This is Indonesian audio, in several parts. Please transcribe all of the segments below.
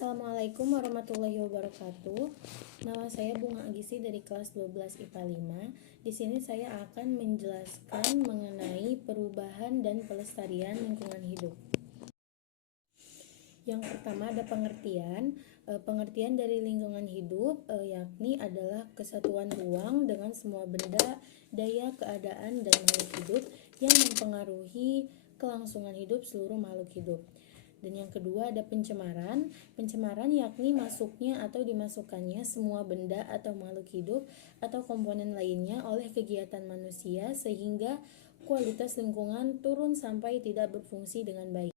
Assalamualaikum warahmatullahi wabarakatuh. Nama saya Bunga Agisi dari kelas 12 IPA 5. Di sini saya akan menjelaskan mengenai perubahan dan pelestarian lingkungan hidup. Yang pertama ada pengertian. Pengertian dari lingkungan hidup yakni adalah kesatuan ruang dengan semua benda, daya, keadaan, dan makhluk hidup yang mempengaruhi kelangsungan hidup seluruh makhluk hidup. Dan yang kedua ada pencemaran. Pencemaran yakni masuknya atau dimasukkannya semua benda atau makhluk hidup atau komponen lainnya oleh kegiatan manusia sehingga kualitas lingkungan turun sampai tidak berfungsi dengan baik.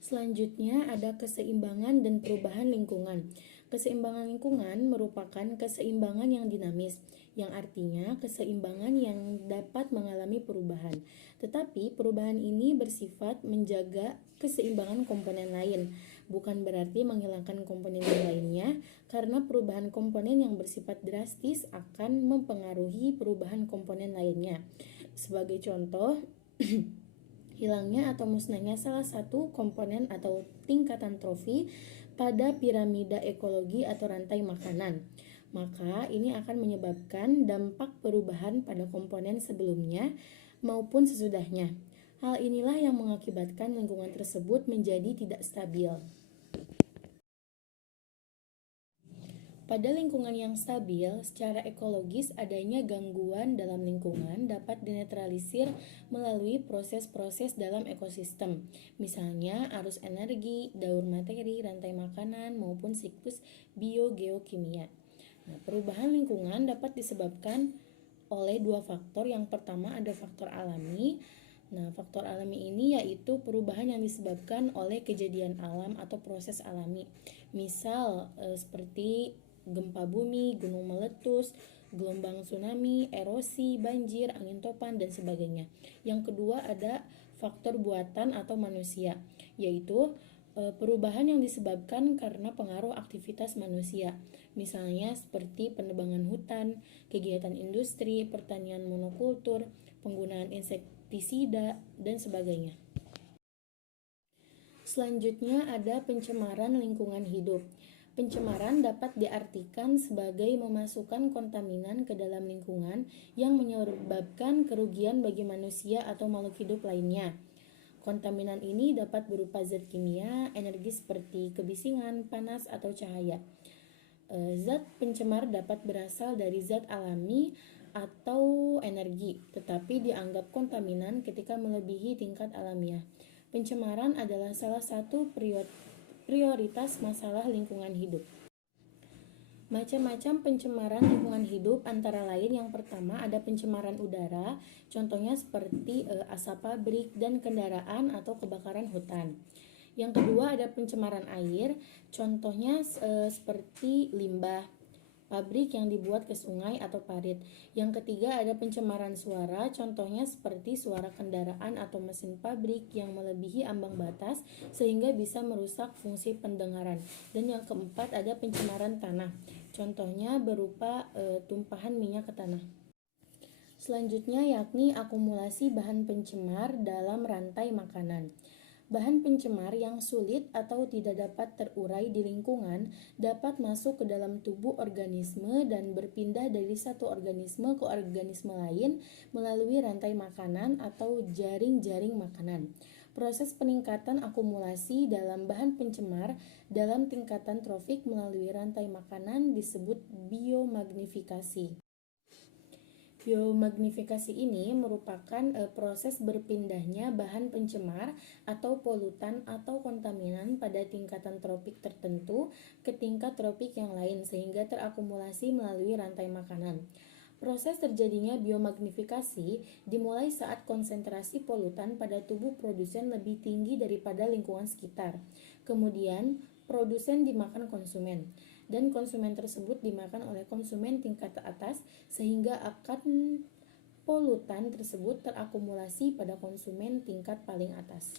Selanjutnya ada keseimbangan dan perubahan lingkungan. Keseimbangan lingkungan merupakan keseimbangan yang dinamis, yang artinya keseimbangan yang dapat mengalami perubahan. Tetapi perubahan ini bersifat menjaga keseimbangan komponen lain, bukan berarti menghilangkan komponen yang lainnya, karena perubahan komponen yang bersifat drastis akan mempengaruhi perubahan komponen lainnya. Sebagai contoh, hilangnya atau musnahnya salah satu komponen atau tingkatan trofi pada piramida ekologi atau rantai makanan, maka ini akan menyebabkan dampak perubahan pada komponen sebelumnya maupun sesudahnya. Hal inilah yang mengakibatkan lingkungan tersebut menjadi tidak stabil. Pada lingkungan yang stabil, secara ekologis adanya gangguan dalam lingkungan dapat dinetralisir melalui proses-proses dalam ekosistem, misalnya arus energi, daur materi, rantai makanan, maupun siklus biogeokimia. Nah, perubahan lingkungan dapat disebabkan oleh dua faktor. Yang pertama ada faktor alami. Nah, faktor alami ini yaitu perubahan yang disebabkan oleh kejadian alam atau proses alami. Misal seperti gempa bumi, gunung meletus, gelombang tsunami, erosi, banjir, angin topan, dan sebagainya. Yang kedua ada faktor buatan atau manusia, yaitu perubahan yang disebabkan karena pengaruh aktivitas manusia. Misalnya seperti penebangan hutan, kegiatan industri, pertanian monokultur, penggunaan insektisida, dan sebagainya. Selanjutnya ada pencemaran lingkungan hidup. Pencemaran dapat diartikan sebagai memasukkan kontaminan ke dalam lingkungan yang menyebabkan kerugian bagi manusia atau makhluk hidup lainnya. Kontaminan ini dapat berupa zat kimia, energi seperti kebisingan, panas, atau cahaya. Zat pencemar dapat berasal dari zat alami atau energi, tetapi dianggap kontaminan ketika melebihi tingkat alamiah. Pencemaran adalah salah satu prioritas masalah lingkungan hidup. Macam-macam pencemaran lingkungan hidup antara lain yang pertama ada pencemaran udara, contohnya seperti asap pabrik dan kendaraan atau kebakaran hutan. Yang kedua ada pencemaran air, contohnya seperti limbah pabrik yang dibuat ke sungai atau parit. Yang ketiga ada pencemaran suara, contohnya seperti suara kendaraan atau mesin pabrik yang melebihi ambang batas sehingga bisa merusak fungsi pendengaran. Dan yang keempat ada pencemaran tanah, contohnya berupa tumpahan minyak ke tanah. Selanjutnya yakni akumulasi bahan pencemar dalam rantai makanan. Bahan pencemar yang sulit atau tidak dapat terurai di lingkungan dapat masuk ke dalam tubuh organisme dan berpindah dari satu organisme ke organisme lain melalui rantai makanan atau jaring-jaring makanan. Proses peningkatan akumulasi dalam bahan pencemar dalam tingkatan trofik melalui rantai makanan disebut biomagnifikasi. Biomagnifikasi ini merupakan proses berpindahnya bahan pencemar atau polutan atau kontaminan pada tingkatan tropik tertentu ke tingkat tropik yang lain sehingga terakumulasi melalui rantai makanan. Proses terjadinya biomagnifikasi dimulai saat konsentrasi polutan pada tubuh produsen lebih tinggi daripada lingkungan sekitar. Kemudian, produsen dimakan konsumen, dan konsumen tersebut dimakan oleh konsumen tingkat atas sehingga akan polutan tersebut terakumulasi pada konsumen tingkat paling atas.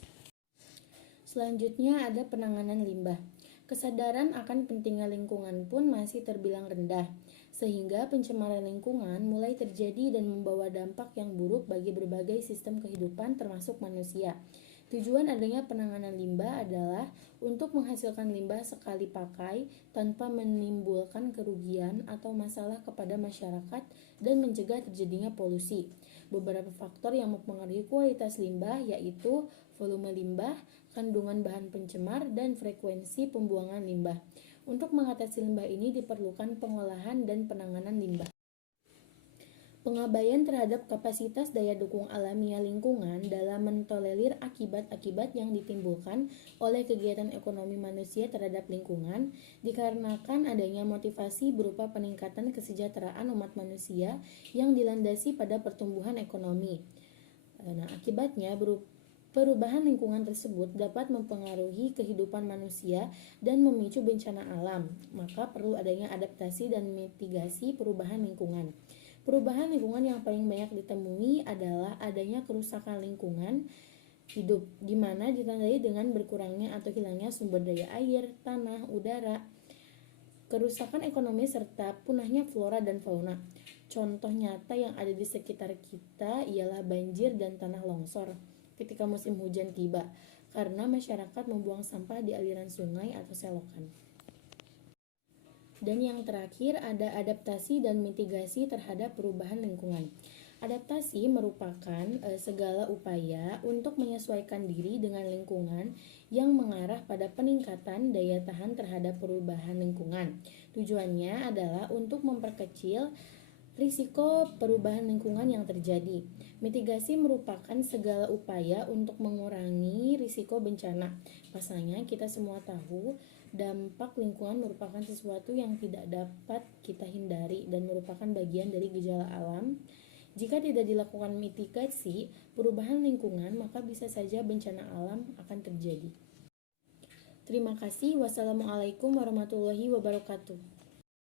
Selanjutnya ada penanganan limbah. Kesadaran akan pentingnya lingkungan pun masih terbilang rendah, sehingga pencemaran lingkungan mulai terjadi dan membawa dampak yang buruk bagi berbagai sistem kehidupan termasuk manusia. Tujuan adanya penanganan limbah adalah untuk menghasilkan limbah sekali pakai tanpa menimbulkan kerugian atau masalah kepada masyarakat dan mencegah terjadinya polusi. Beberapa faktor yang mempengaruhi kualitas limbah yaitu volume limbah, kandungan bahan pencemar, dan frekuensi pembuangan limbah. Untuk mengatasi limbah ini diperlukan pengolahan dan penanganan limbah. Pengabaian terhadap kapasitas daya dukung alamiah lingkungan dalam mentolerir akibat-akibat yang ditimbulkan oleh kegiatan ekonomi manusia terhadap lingkungan dikarenakan adanya motivasi berupa peningkatan kesejahteraan umat manusia yang dilandasi pada pertumbuhan ekonomi. Nah, akibatnya perubahan lingkungan tersebut dapat mempengaruhi kehidupan manusia dan memicu bencana alam, maka perlu adanya adaptasi dan mitigasi perubahan lingkungan. Perubahan lingkungan yang paling banyak ditemui adalah adanya kerusakan lingkungan hidup, di mana ditandai dengan berkurangnya atau hilangnya sumber daya air, tanah, udara, kerusakan ekonomi, serta punahnya flora dan fauna. Contoh nyata yang ada di sekitar kita ialah banjir dan tanah longsor ketika musim hujan tiba, karena masyarakat membuang sampah di aliran sungai atau selokan. Dan yang terakhir ada adaptasi dan mitigasi terhadap perubahan lingkungan. Adaptasi merupakan segala upaya untuk menyesuaikan diri dengan lingkungan yang mengarah pada peningkatan daya tahan terhadap perubahan lingkungan. Tujuannya adalah untuk memperkecil risiko perubahan lingkungan yang terjadi. Mitigasi merupakan segala upaya untuk mengurangi risiko bencana. Pasalnya kita semua tahu dampak lingkungan merupakan sesuatu yang tidak dapat kita hindari dan merupakan bagian dari gejala alam. Jika tidak dilakukan mitigasi perubahan lingkungan, maka bisa saja bencana alam akan terjadi. Terima kasih. Wassalamualaikum warahmatullahi wabarakatuh.